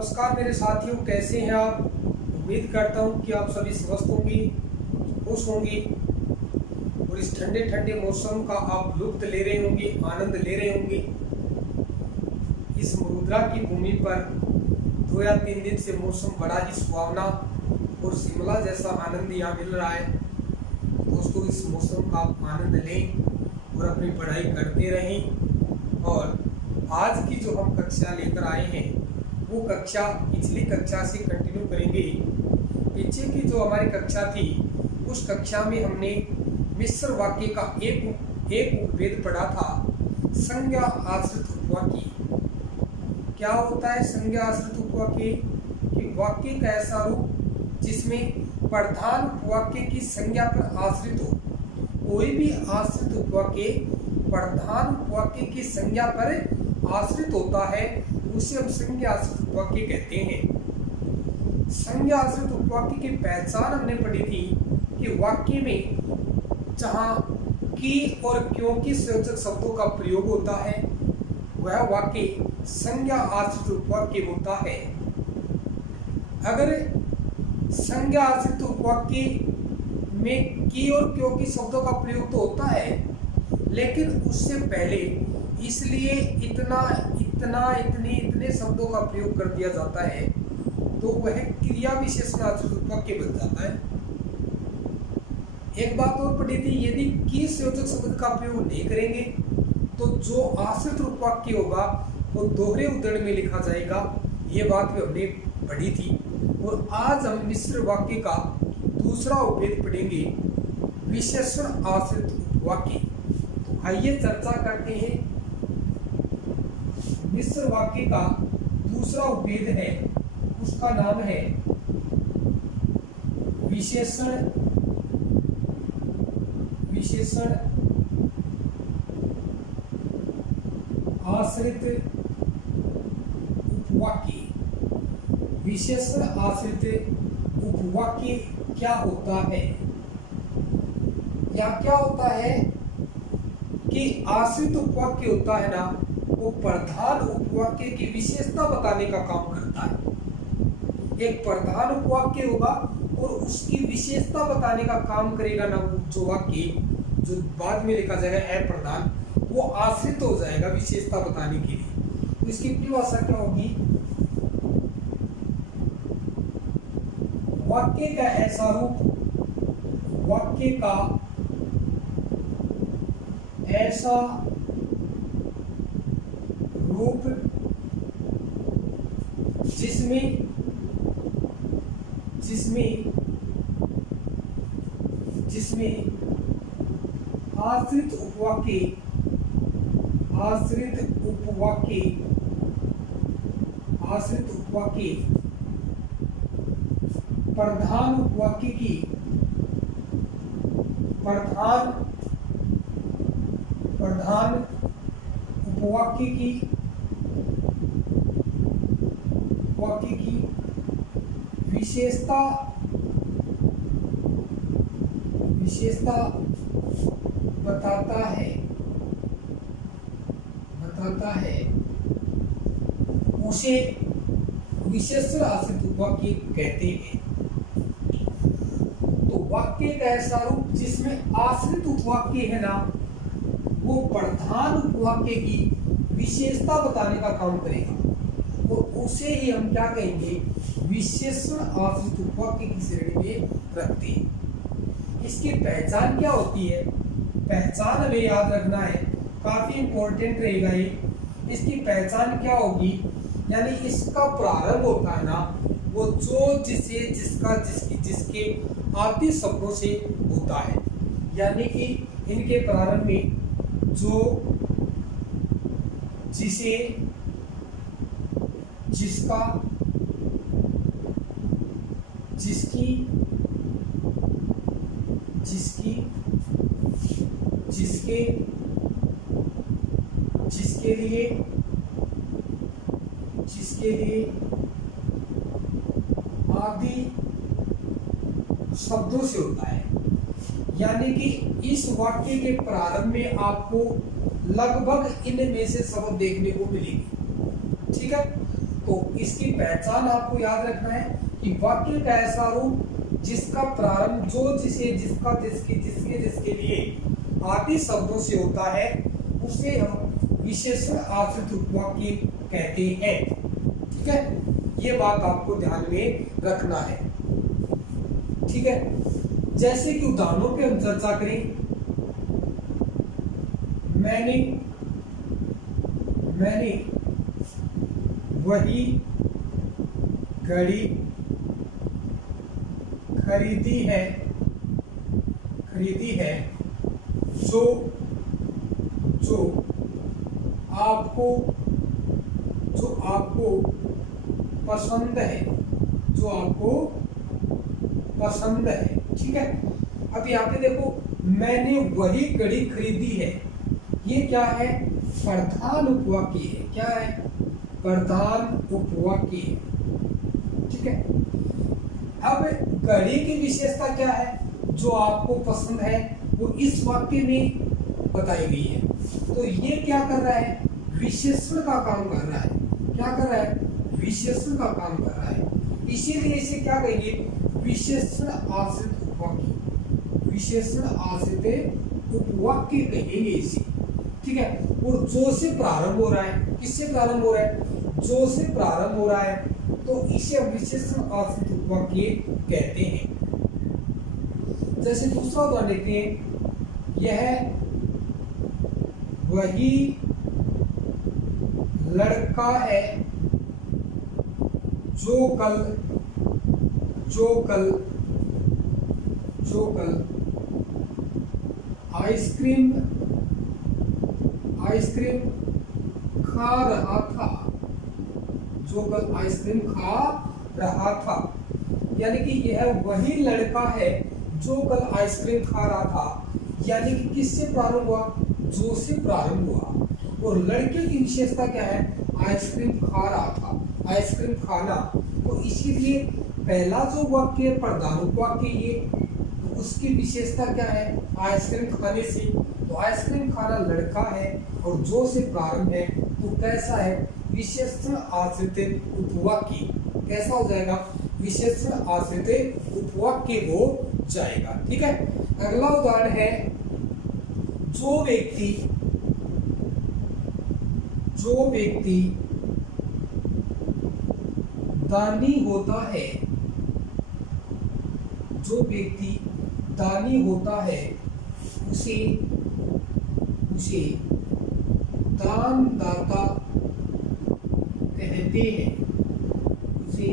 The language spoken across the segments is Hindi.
नमस्कार मेरे साथियों, कैसे हैं आप। उम्मीद करता हूं कि आप सभी स्वस्थ होंगे, खुश होंगे और इस ठंडे ठंडे मौसम का आप लुत्फ ले रहे होंगे, आनंद ले रहे होंगे। इस मरुद्रा की भूमि पर 2 या 3 दिन से मौसम बड़ा ही सुहावना और शिमला जैसा आनंद यहाँ मिल रहा है। दोस्तों, इस मौसम का आप आनंद लें और अपनी पढ़ाई करते रहें। और आज की जो हम कक्षा लेकर आए हैं वो कक्षा पिछली कक्षा से कंटिन्यू करेंगे। पीछे की जो हमारी कक्षा थी उस कक्षा में हमने मिश्र वाक्य का एक उपभेद पढ़ा था, संज्ञा आश्रित उपवाक्य। क्या होता है संज्ञा आश्रित उपवाक्य? कि वाक्य का ऐसा रूप जिसमें प्रधान उपवाक्य की संज्ञा पर आश्रित हो। कोई भी आश्रित उपवाक्य प्रधान उपवाक्य की संज्ञा पर आश्रित होता है, उसे हम संज्ञा आश्रित उपवाक्य कहते हैं। संज्ञा आश्रित उपवाक्य की पहचान हमने पढ़ी थी कि वाक्य में जहां की और क्योंकि संयोजक शब्दों का प्रयोग होता है वह वाक्य संज्ञा आश्रित उपवाक्य होता है। अगर संज्ञा आश्रित उपवाक्य में की और क्योंकि शब्दों का प्रयोग तो होता है, लेकिन उससे पहले इसलिए इतने शब्दों का प्रयोग कर दिया जाता है तो वह क्रिया विशेषण आश्रित उपवाक्य बन जाता है। एक बात और पढ़ी थी, यदि की संयोजक शब्द का प्रयोग नहीं करेंगे तो जो आश्रित उपवाक्य होगा वो दोहरे उद्धरण में लिखा जाएगा। ये बात भी हमने पढ़ी थी। और आज हम मिश्र वाक्य का दूसरा उपभेद पढ़ेंगे, विशेषण आश्रित उपवाक्य। तो आइए चर्चा करते हैं। मिश्र वाक्य का दूसरा उपभेद है, उसका नाम है विशेषण आश्रित उपवाक्य। विशेषण आश्रित उपवाक्य क्या होता है या क्या होता है कि आश्रित उपवाक्य होता है ना, वो प्रधान उपवाक्य की विशेषता बताने का काम करता है। एक प्रधान उपवाक्य होगा और उसकी विशेषता बताने का काम करेगा ना, जो वाक्य जो बाद में लिखा जाएगा अप्रधान, वो आश्रित हो जाएगा विशेषता बताने के लिए। तो इसकी परिभाषा क्या होगी? वाक्य का ऐसा रूप, वाक्य का ऐसा रूप जिसमें आश्रित उपवाक्य प्रधान उपवाक्य की विशेषता बताता है उसे विशेषण आश्रित उपवाक्य कहते हैं। तो वाक्य का ऐसा रूप जिसमें आश्रित उपवाक्य है ना, वो प्रधान उपवाक्य की विशेषता बताने का काम करेगा और उसे ही हम क्या कहेंगे, विशेषण आश्रित उपवाक्य की श्रेणी में रखते हैं। इसकी पहचान क्या होती है? पहचान हमें याद रखना है, काफी इंपॉर्टेंट रहेगा ये। इसकी पहचान क्या होगी? यानी इसका प्रारंभ होता है ना, वो जो जिसके आदि शब्दों से होता है। यानी कि इनके प्रारंभ में जो जिसे, जिसका, जिसकी, जिसके, जिसके लिए आदि शब्दों से होता है। यानी कि इस वाक्य के प्रारंभ में आपको लगभग इनमें से शब्द देखने को मिलेंगे। ठीक है, तो इसकी पहचान आपको याद रखना है कि वाक्य का ऐसा रूप जिसका प्रारंभ जो जिसे जिसका जिसके जिसके जिसके लिए आदि शब्दों से होता है उसे हम विशेषण आश्रित उपवाक्य कहते हैं। ठीक है, ये बात आपको ध्यान में रखना है। ठीक है, जैसे कि उदाहरणों पे हम चर्चा करें, मैंने वही घड़ी खरीदी है जो आपको पसंद है। ठीक है, अब यहाँ पे देखो, मैंने वही घड़ी खरीदी है, ये क्या है? प्रधान उपवाक्य है। क्या है? प्रधान उपवाक्य है। ठीक है, अब घड़ी की विशेषता क्या है? जो आपको पसंद है वो इस वाक्य में बताई गई है। तो ये क्या कर रहा है? विशेषण का काम कर रहा है। क्या कर रहा है? विशेषण का काम कर रहा है। इसीलिए इसे क्या कहेंगे? विशेषण आश्रित उपवाक्य। विशेषण आश्रित उपवाक्य कहेंगे इसे। ठीक है, और जो से प्रारंभ हो रहा है, किससे प्रारंभ हो रहा है? जो से प्रारंभ हो रहा है, तो इसे विशेषण आश्रित उपवाक्य कहते हैं। जैसे दूसरा उदाहरण लेते हैं, यह वही लड़का है जो कल आइसक्रीम खा रहा था। जो कल आइसक्रीम खा रहा था, यानी कि यह वही लड़का है जो कल आइसक्रीम खा रहा था। यानी कि किससे प्रारंभ हुआ? जो से प्रारंभ हुआ। और लड़के की विशेषता क्या है? आइसक्रीम खा रहा था, आइसक्रीम खाना। तो इसीलिए पहला जो वाक्य है प्रधान उपवाक्य, ये तो उसकी विशेषता क्या है? आइसक्रीम खाने से। तो आइसक्रीम खाना लड़का है और जो से प्रारंभ है, तो कैसा है? विशेषण आश्रित उपवाक्य। कैसा हो जाएगा? विशेषण आश्रित उपवाक्य हो जाएगा। ठीक है, अगला उदाहरण है, जो व्यक्ति दानी होता है, जो व्यक्ति दानी होता है उसे दानदाता कहते हैं। उसे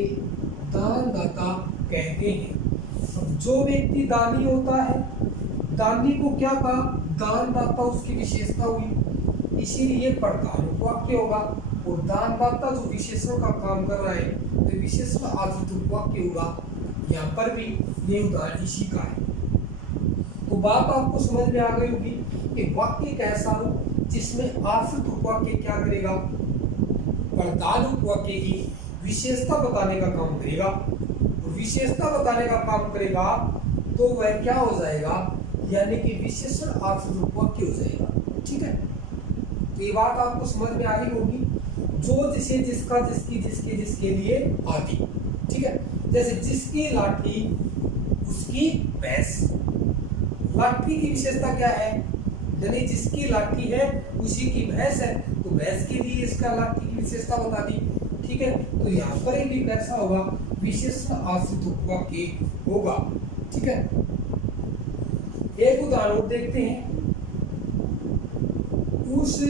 दानदाता कहते हैं। अब जो व्यक्ति दानी होता है, दानी को क्या कहा? दानदाता उसकी विशेषता हुई, इसीलिए प्रधान उपवाक्य होगा। और दानदाता जो विशेषण का काम कर रहा है, तो विशेषण आश्रित उपवाक्य होगा। यहाँ पर भी ये उदाहरण इसी का है। तो बात आपको समझ में आ गई होगी कि वाक्य कैसा हो जिसमें आश्रित उपवाक्य क्या करेगा? प्रधान उपवाक्य की विशेषता बताने का काम करेगा। और विशेषता बताने का काम करेगा तो वह क्या हो जाएगा? यानी कि विशेषण आश्रित उपवाक्य हो जाएगा। ठीक है, तो ये बात आपको समझ में आ रही होगी। जो जिसे जिसका जिसकी जिसके जिसके लिए आदि। ठीक है, जैसे जिसकी लाठी उसकी भैंस। लाठी की विशेषता क्या है? यानी जिसकी लाठी है उसी की भैंस है, तो भैंस के लिए इसका लाठी की विशेषता बता दी। ठीक है, तो यहाँ पर भी कैसा होगा? विशेषण आश्रित उपवाक्य होगा। ठीक है, एक उदाहरण देखते हैं, उस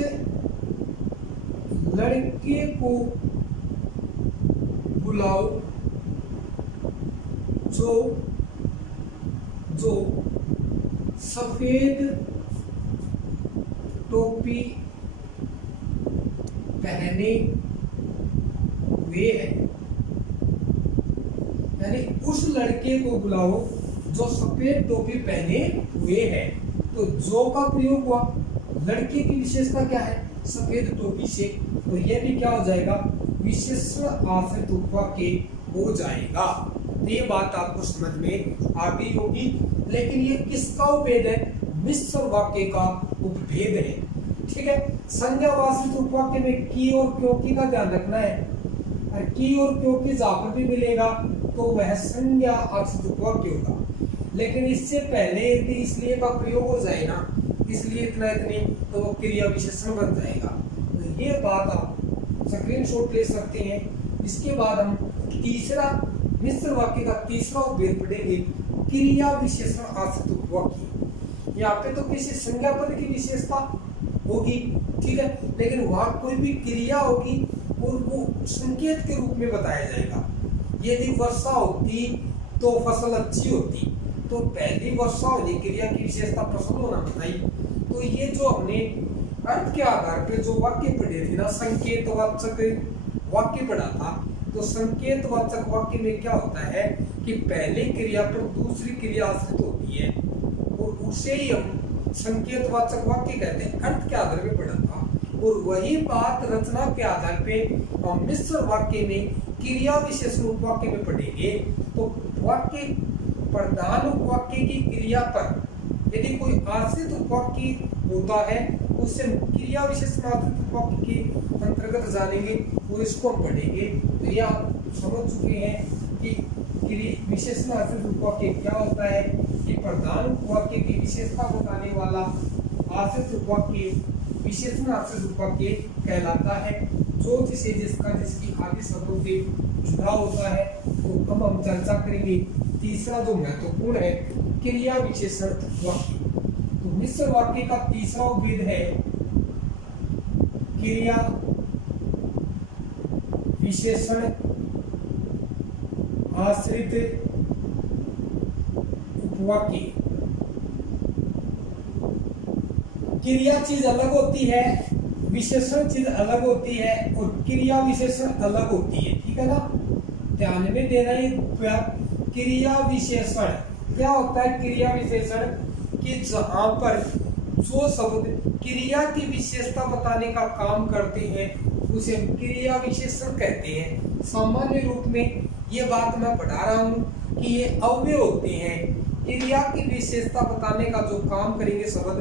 लड़के को बुलाओ जो सफेद टोपी पहने हुए है। यानी उस लड़के को बुलाओ जो सफेद टोपी पहने हुए है। तो जो का प्रयोग हुआ, लड़के की विशेषता क्या है? सफेद टोपी से। तो यह भी क्या हो जाएगा? विशेषण आश्रित उपवाक्य हो जाएगा। तो ये बात आपको समझ में आ गई होगी। लेकिन ये किसका उपभेद है? मिश्र वाक्य का उपभेद है। ठीक है, संज्ञावाचित उपवाक्य में की और क्योंकि का ध्यान रखना है। और की और क्यों की जहाँ पर भी मिलेगा तो वह संज्ञा आश्रित वाक्य होगा। लेकिन इससे पहले यदि इसलिए का प्रयोग हो जाए ना, इसलिए इतना इतनी, तो वो क्रिया विशेषण बन जाएगा। तो ये बात आप स्क्रीनशॉट ले सकते हैं। इसके बाद हम तीसरा मिश्र वाक्य का तीसरा उपभेद पढ़ेंगे, क्रिया विशेषण आश्रित वाक्य। यहाँ पे तो किसी संज्ञा पद की विशेषता होगी, ठीक है, लेकिन वहां कोई भी क्रिया होगी और वो संकेत के रूप में बताया जाएगा। यदि वर्षा होती तो फसल अच्छी होती, तो पहली वर्षा होने क्रिया की विशेषता फसल होना बताई। तो ये जो हमने अर्थ के आधार पे जो वाक्य पढ़े थे ना, संकेतवाचक वाक्य पढ़ा था, तो संकेतवाचक वाक्य में क्या होता है कि पहली क्रिया पर दूसरी क्रिया आश्रित होती है और उसे ही हम संकेतवाचक वाक्य कहते हैं। अर्थ के आधार पे पढ़ा था और वही बात रचना के आधार पे हम मिश्र वाक्य में क्रिया विशेषण उपवाक्य में पढ़ेंगे। तो वाक्य प्रधान उपवाक्य की क्रिया पर यदि कोई आश्रित उपवाक्य होता है उससे क्रिया विशेषण आश्रित उपवाक्य के अंतर्गत जानेंगे, वो इसको हम पढ़ेंगे। तो यह आप समझ चुके हैं कि विशेषण आश्रित उपवाक्य क्या होता है, कि प्रधान उपवाक्य की विशेषता बताने वाला आश्रित उपवाक्य विशेषण आश्रित उपवाक्य कहलाता है, जो जिसे जिसका जिसकी आदि शब्दों से जुड़ा होता है। तो अब हम चर्चा करेंगे तीसरा जो महत्वपूर्ण है, क्रिया विशेषण वाक्य। तो मिश्र वाक्य का तीसरा उपभेद है क्रिया विशेषण आश्रित उपवाक्य। क्रिया चीज अलग होती है, विशेषण चीज अलग होती है और क्रिया विशेषण अलग होती है, ठीक है ना। ध्यान में देना ही क्रिया विशेषण क्या होता है। क्रिया विशेषण कि जहां पर जो शब्द क्रिया की विशेषता बताने का काम करते हैं उसे क्रिया विशेषण कहते हैं। सामान्य रूप में ये बात मैं पढ़ा रहा हूँ कि ये अव्यय होते हैं, क्रिया की विशेषता बताने का जो काम करेंगे शब्द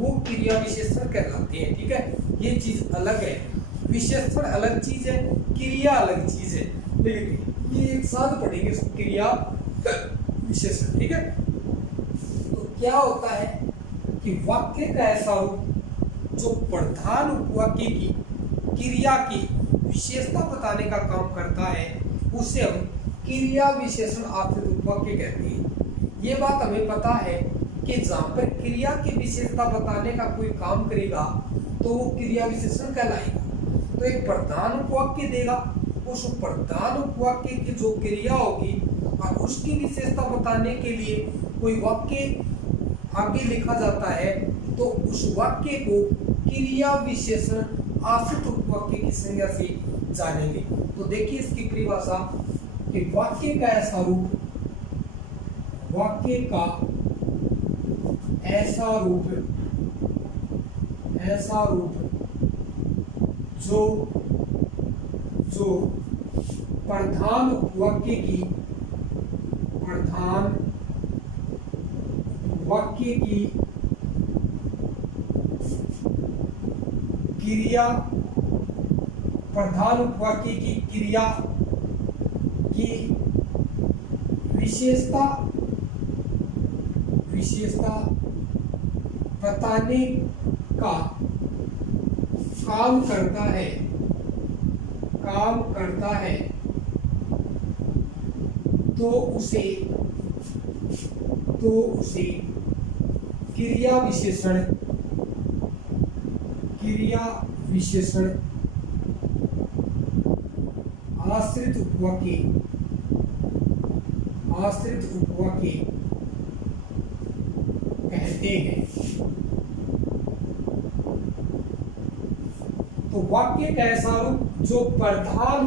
वो क्रिया विशेषण कहलाते हैं, ठीक है। ये चीज अलग है, विशेषण अलग चीज है, क्रिया अलग चीज है, लेकिन ये एक साथ पढ़ेंगे क्रिया विशेषण, ठीक है। तो क्या होता है कि वाक्य का ऐसा रूप जो प्रधान उपवाक्य की क्रिया की विशेषता बताने का काम करता है उसे हम क्रिया विशेषण आश्रित उपवाक्य कहते हैं। ये बात हमें पता है कि जहां पर क्रिया की विशेषता बताने का कोई काम करेगा तो वो क्रिया विशेषण कहलाएगा। तो एक प्रधान उपवाक्य देगा, उस प्रधान उपवाक्य की जो क्रिया होगी और उसकी विशेषता बताने के लिए कोई वाक्य आगे लिखा जाता है तो उस वाक्य को क्रिया विशेषण आश्रित उपवाक्य की संज्ञा से जानेंगे। तो देखिए इसकी परिभाषा कि वाक्य का ऐसा रूप, वाक्य का ऐसा रूप जो प्रधान वाक्य की क्रिया, प्रधान वाक्य की क्रिया की विशेषता बताने का काम करता है तो उसे क्रिया विशेषण आश्रित उपवाक्य कहते हैं। तो वाक्य का ऐसा रूप जो प्रधान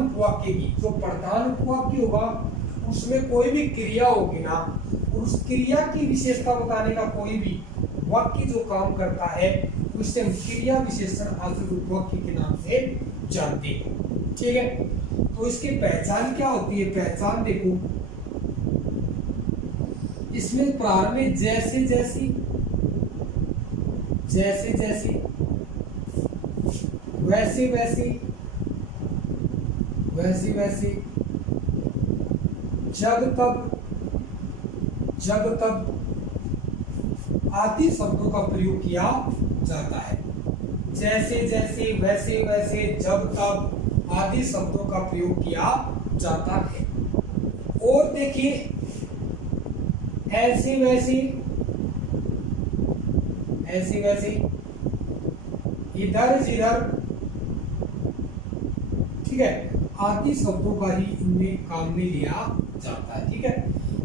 उपवाक्य होगा उसमें कोई भी क्रिया होगी ना, उस क्रिया की विशेषता बताने का कोई भी वाक्य जो काम करता है उससे हम क्रिया विशेषण आश्रित उपवाक्य के नाम से जानते हैं, ठीक है। तो इसकी पहचान क्या होती है, पहचान देखो, इसमें प्रारंभ में जैसे जैसी वैसे वैसी वैसी वैसी, जब तब आदि शब्दों का प्रयोग किया जाता है। जैसे जैसे, वैसे वैसे, जब तब आदि शब्दों का प्रयोग किया जाता है। और देखिए ऐसे वैसे, ऐसे वैसे, इधर जिधर, ठीक है, आदि शब्दों का ही इनमें काम में लिया जाता है। ठीक है,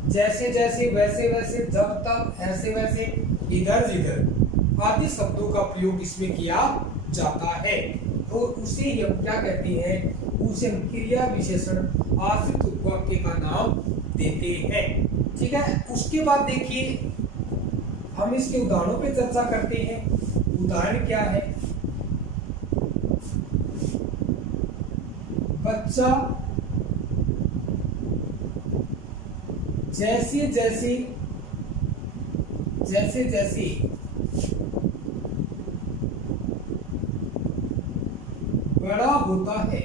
जैसे जैसे, वैसे वैसे, जब तब, ऐसे वैसे, इधर जिधर आदि शब्दों का प्रयोग इसमें किया जाता है। तो उसे हम क्या कहते हैं, उसे हम क्रिया विशेषण आश्रित उपवाक्य का नाम देते हैं। ठीक है, उसके बाद देखिए हम इसके उदाहरणों पे चर्चा करते हैं। उदाहरण क्या है, बच्चा जैसे जैसे, जैसे जैसे बड़ा होता है,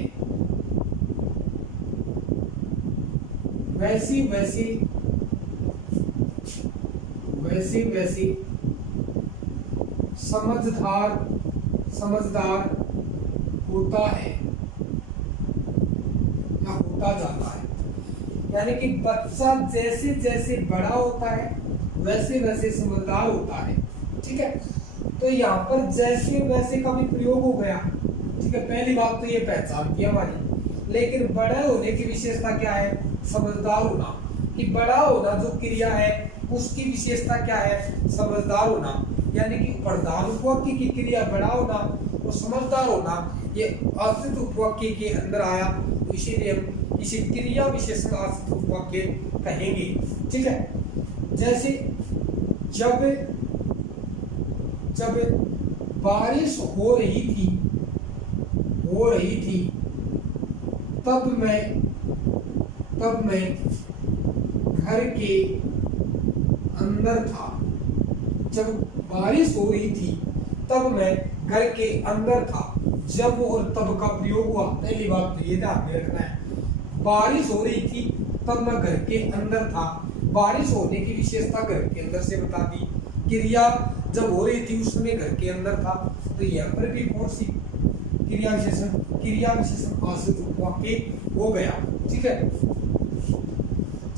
वैसी वैसी, वैसी वैसी समझदार, समझदार होता है या होता जाता है। यानी कि बच्चा जैसे जैसे बड़ा होता है वैसे वैसे समझदार होता है। ठीक है, तो यहाँ पर जैसे वैसे का भी प्रयोग हो गया। ठीक है, पहली बात तो ये पहचान की हमारी। लेकिन बड़े होने की विशेषता क्या है, समझदार होना। कि बड़ा होना जो क्रिया है उसकी विशेषता क्या है, समझदार होना। यानी कि प्रधान उपवाक्य की क्रिया बड़ा होना और समझदार होना, ये आश्रित उपवाक्य के अंदर आया, इसीलिए हम इसे क्रिया विशेषण आश्रित उपवाक्य कहेंगे। ठीक है, जैसे जब बारिश हो रही थी, तब मैं घर के अंदर था। जब बारिश हो रही थी तब मैं घर के अंदर था। जब और तब का प्रयोग हुआ, पहली बात तो ये ध्यान में रखना है। बारिश हो रही थी तब मैं घर के अंदर था। बारिश होने की विशेषता घर के अंदर से बता दी। क्रिया जब हो रही थी उस समय घर के अंदर था। तो यहाँ पर भी कौन सी क्रिया विशेषण आश्रित उपवाक्य हो गया। ठीक है,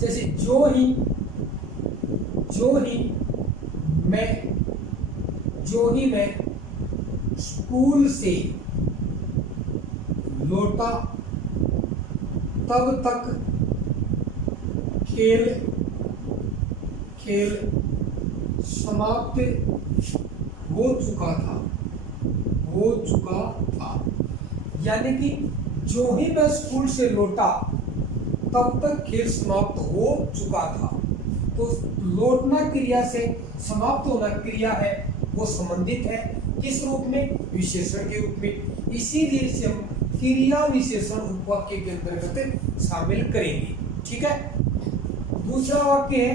जैसे जो ही मैं स्कूल से लौटा तब तक खेल समाप्त हो चुका था। यानी कि जो ही मैं स्कूल से लौटा तब तक खेल समाप्त हो चुका था। तो लौटना क्रिया से समाप्त होना क्रिया है, वो संबंधित है किस रूप में, विशेषण के रूप में। इसीलिए इसे हम क्रिया विशेषण उपवाक्य के अंतर्गत शामिल करेंगे। ठीक है, दूसरा वाक्य है,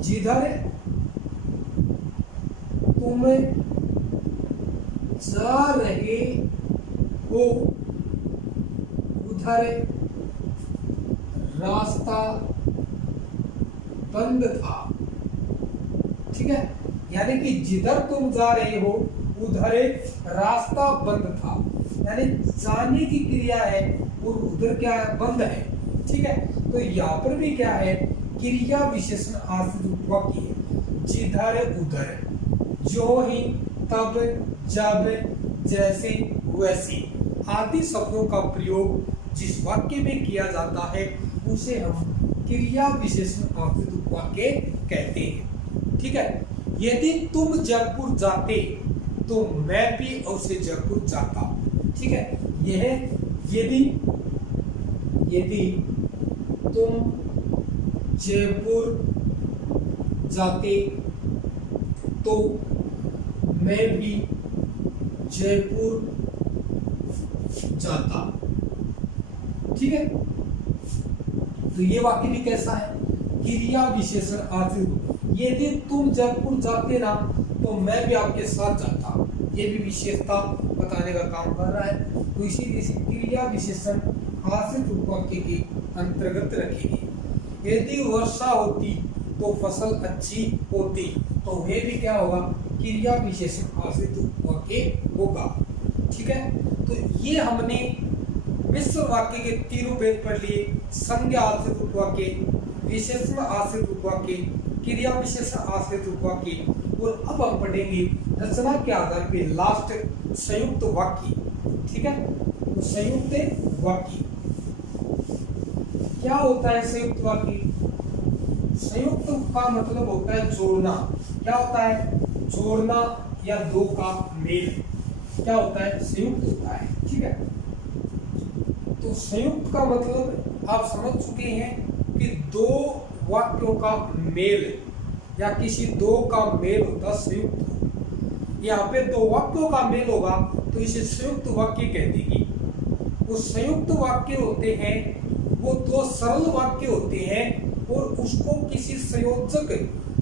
जिधर तुम जा रहे हो उधर रास्ता बंद था। ठीक है, यानी कि जिधर तुम जा रहे हो उधर रास्ता बंद था। यानी जाने की क्रिया है और उधर क्या है, बंद है। ठीक है, तो यहाँ पर भी क्या है, क्रिया विशेषण आश्रित उपवाक्य है। जिधर उधर, जो ही, तब, जब, जैसे, वैसे आदि शब्दों का प्रयोग जिस वाक्य में किया जाता है उसे हम क्रिया विशेषण आश्रित उपवाक्य कहते हैं। ठीक है, यदि तुम जयपुर जाते तो मैं भी अवश्य जयपुर जाता। ठीक है, यह यदि तुम जयपुर जाते तो मैं भी जयपुर जाता। ठीक है, तो ये वाक्य भी कैसा है, क्रिया विशेषण आश्रित। यदि तुम जयपुर जाते ना तो मैं भी आपके साथ जाता। ये भी विशेषता बताने का काम कर रहा है। तो इसीलिए क्रिया विशेषण आश्रित उपवाक्य के अंतर्गत रखेगी। यदि वर्षा होती तो फसल अच्छी होती, तो वह भी क्या होगा, क्रिया विशेषण आश्रित उपवाक्य होगा। ठीक है, तो ये हमने मिश्र वाक्य के तीनों भेद पढ़ लिए, संज्ञा आश्रित उपवाक्य, विशेषण आश्रित उपवाक्य, क्रिया विशेषण आश्रित उपवाक्य, और अब हम पढ़ेंगे रचना के आधार पर लास्ट संयुक्त वाक्य। ठीक है, तो संयुक्त वाक्य क्या होता है? संयुक्त वाक्य, संयुक्त का मतलब होता है जोड़ना। क्या होता है? जोड़ना या दो का मेल क्या होता है? संयुक्त होता है। ठीक है, तो संयुक्त का मतलब आप समझ चुके हैं कि दो वाक्यों का मेल या किसी दो का मेल होता संयुक्त। यहाँ पे दो वाक्यों का मेल होगा तो इसे संयुक्त वाक्य कह देगी। वो संयुक्त वाक्य होते हैं, वो दो सरल वाक्य होते हैं और उसको किसी संयोजक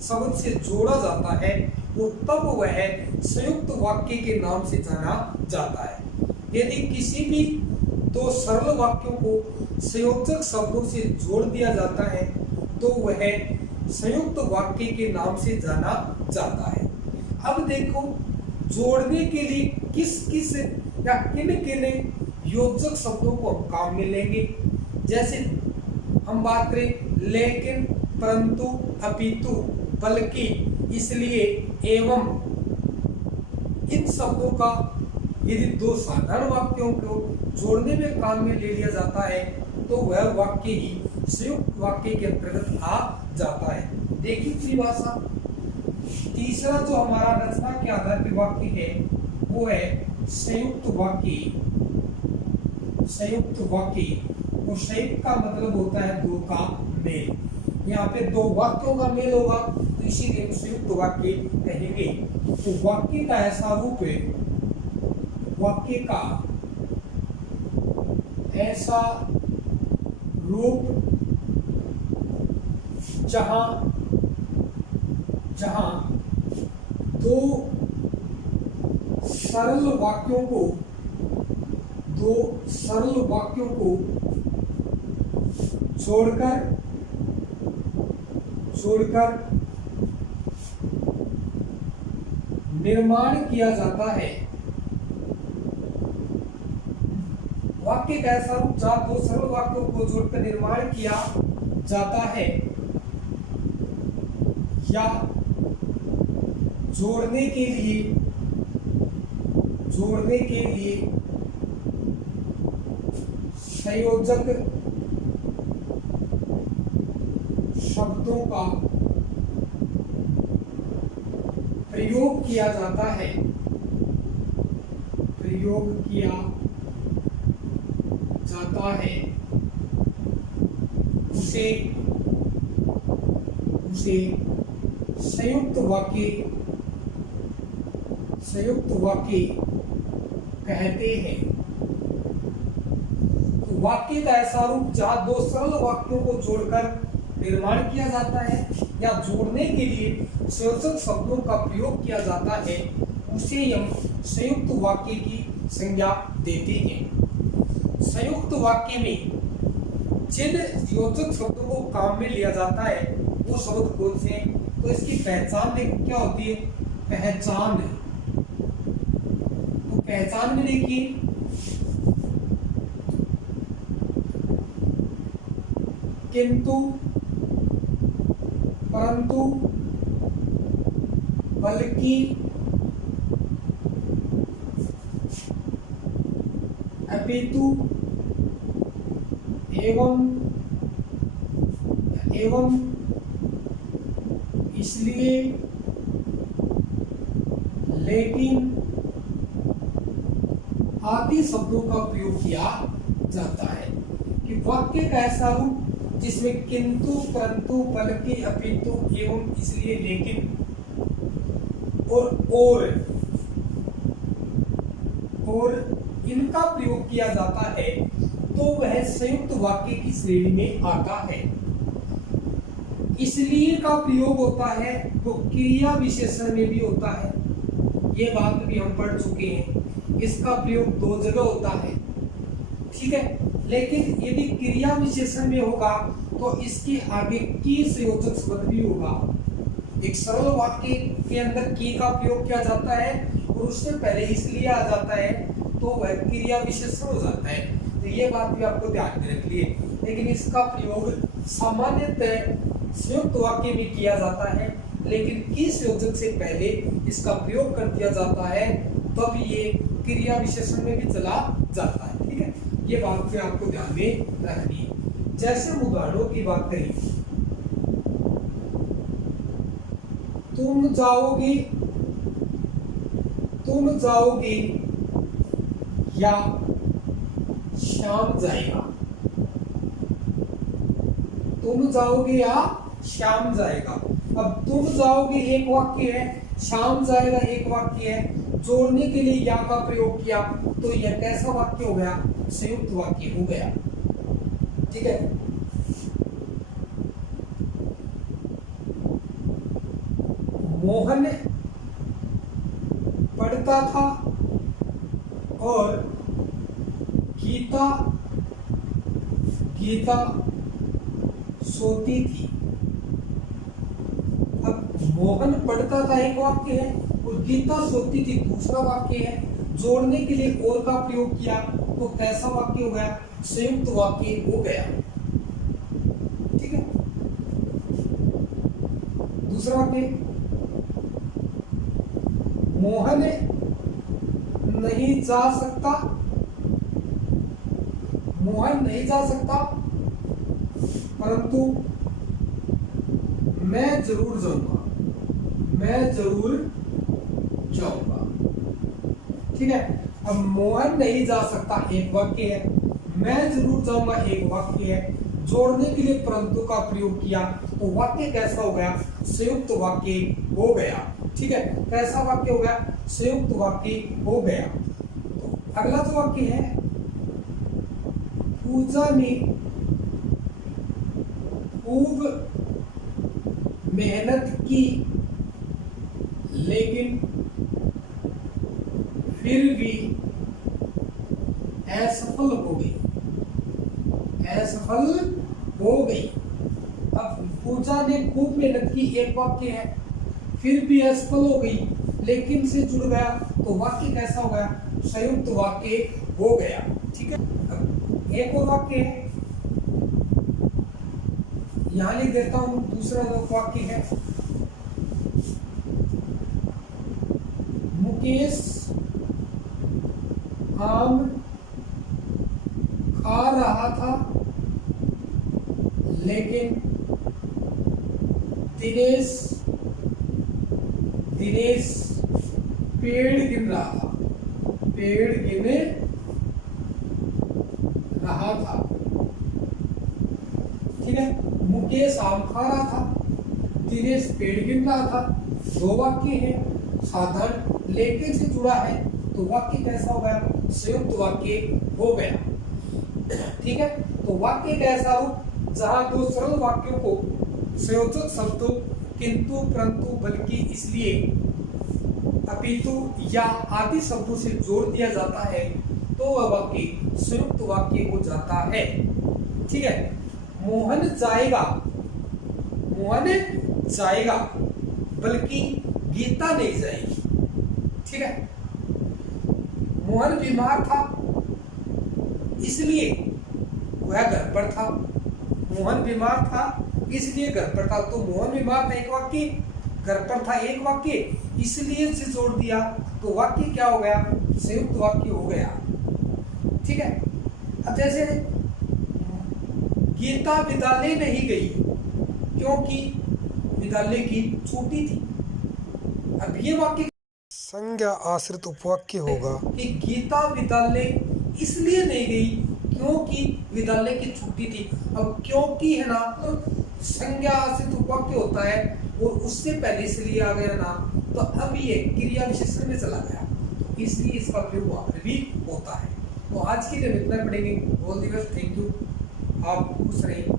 शब्द से जोड़ा जाता है, वो तब वह संयुक्त वाक्य के नाम से जाना जाता है। यदि किसी भी दो सरल वाक्यों को संयोजक शब्दों से जोड़ दिया जाता है तो वह संयुक्त वाक्य के नाम से जाना जाता है। अब देखो, जोड़ने के लिए किस किस या किन किन योजक शब्दों को हम काम में लेंगे। जैसे हम बात करें लेकिन, परंतु, अपितु, बल्कि, इसलिए, एवं, इन शब्दों का यदि दो साधारण वाक्यों को जोड़ने में काम में ले लिया जाता है तो वह वाक्य ही संयुक्त वाक्य के अंतर्गत आ जाता है। देखिए परिभाषा, तीसरा जो हमारा रचना के आधार पर वाक्य है वो है संयुक्त वाक्य। संयुक्त वाक्य, वो संयुक्त का मतलब होता है दो का मेल। यहाँ पे दो वाक्यों का मेल होगा तो इसीलिए संयुक्त वाक्य कहेंगे। तो वाक्य का ऐसा रूप है, वाक्य का ऐसा रूप जहां दो सरल वाक्यों को जोड़कर निर्माण किया जाता है। वाक्य का ऐसा रूप जहां दो सरल वाक्यों को जोड़कर निर्माण किया जाता है या जोड़ने के लिए संयोजक शब्दों का प्रयोग किया जाता है। उसे संयुक्त वाक्य कहते हैं। तो वाक्य का ऐसा रूप जहां दो सरल वाक्यों को जोड़कर निर्माण किया जाता है या जोड़ने के लिए संयोजक शब्दों का प्रयोग किया जाता है, उसे हम संयुक्त वाक्य की संज्ञा देते हैं। संयुक्त वाक्य में जिन योजक शब्दों को काम में लिया जाता है वो शब्द कौन से हैं? तो इसकी पहचान देखो क्या होती है? पहचान। तो पहचान में देखिए किंतु, परंतु, बल्कि, अपितु, एवं, इसलिए, लेकिन आदि शब्दों का प्रयोग किया जाता है। कि वाक्य का ऐसा रूप जिसमें किंतु, परंतु, बल्कि, अपितु, एवं, इसलिए, लेकिन और इनका प्रयोग किया जाता है तो वह संयुक्त वाक्य की श्रेणी में आता है। इसलिए का प्रयोग होता है वो क्रिया विशेषण में भी होता है, ये बात भी हम पढ़ चुके हैं। इसका प्रयोग दो जगह होता है। ठीक है, लेकिन यदि क्रिया विशेषण में होगा तो इसके आगे की संयोजक शब्द भी होगा। एक सरल वाक्य के अंदर की का प्रयोग किया जाता है और उससे पहले इसलिए आ जाता है तो वह क्रिया विशेषण हो जाता है। तो ये बात भी आपको ध्यान में रखिए। लेकिन इसका प्रयोग सामान्यतः संयुक्त वाक्य में किया जाता है, लेकिन की संयोजक से पहले इसका प्रयोग कर दिया जाता है तब ये क्रिया विशेषण में भी चला जाता है। ठीक है, ये बात भी आपको ध्यान में रखनी है। जैसे हम उदाहरणों की बात करें, तुम जाओगे या श्याम जाएगा। तुम जाओगे या श्याम जाएगा। अब तुम जाओगे एक वाक्य है, श्याम जाएगा एक वाक्य है। जोड़ने के लिए या का प्रयोग किया तो यह कैसा वाक्य हो गया? संयुक्त वाक्य हो गया। ठीक है, मोहन पढ़ता था और गीता सोती थी। अब मोहन पढ़ता था एक वाक्य है और गीता सोती थी दूसरा वाक्य है। जोड़ने के लिए और का प्रयोग किया तो कैसा वाक्य हो गया? संयुक्त वाक्य हो गया। ठीक है, दूसरा वाक्य, मोहन नहीं जा सकता, परंतु मैं जरूर जाऊंगा। ठीक है, अब मोहन नहीं जा सकता एक वाक्य है, मैं जरूर जाऊंगा एक वाक्य है। जोड़ने के लिए परंतु का प्रयोग किया तो वाक्य कैसा हो गया? संयुक्त वाक्य हो गया। ठीक है, कैसा वाक्य हो गया? संयुक्त वाक्य हो गया। तो अगला जो वाक्य है, पूजा ने खूब मेहनत की लेकिन फिर भी असफल हो गई। अब पूजा ने खूब मेहनत की एक वाक्य है, फिर भी असफल हो गई, लेकिन से जुड़ गया तो वाक्य कैसा हो गया? संयुक्त वाक्य हो गया। ठीक है, अब एक और वाक्य है, यहां लिख देता हूं। दूसरा जो वाक्य है, मुकेश आम खा रहा था लेकिन दिनेश पेड़ गिन रहा था। ठीक है, मुकेश आम खा रहा था, दिनेश पेड़ गिन रहा था। दो वाक्य है, साधारण लेकिन से जुड़ा है तो वाक्य कैसा हो गया? संयुक्त वाक्य हो गया। ठीक है, तो वाक्य कैसा हो? जहां दो सरल वाक्यों को संयोजक शब्दों किंतु, परंतु, बल्कि, इसलिए, अपितु या आदि शब्दों से जोड़ दिया जाता है तो वह वाक्य संयुक्त वाक्य हो जाता है। ठीक है, मोहन जाएगा बल्कि गीता नहीं जाएगी। ठीक है, मोहन बीमार था इसलिए वह घर पर था। मोहन बीमार था इसलिए घर पर था। तो मोहन बीमार था एक वाक्य, घर पर था एक वाक्य, इसलिए से जोड़ दिया तो वाक्य क्या हो गया? संयुक्त वाक्य हो गया। ठीक है, अब जैसे गीता विद्यालय नहीं गई क्योंकि विद्यालय की छुट्टी थी। अब ये वाक्य संज्ञा आश्रित उपवाक्य होगा कि गीता विद्यालय इसलिए नहीं गई क्योंकि विद्यालय की छुट्टी थी। अब क्योंकि है ना, तो संज्ञा आश्रित उपवाक्य होता है और उससे पहले इसलिए आ गया ना, तो अब ये क्रिया विशेषण में चला गया, तो इसलिए इसका प्रयोग वहां पर भी होता है। तो आज के लिए इतना पढ़ेंगे। All the best, thank you. आप खुश रहिए।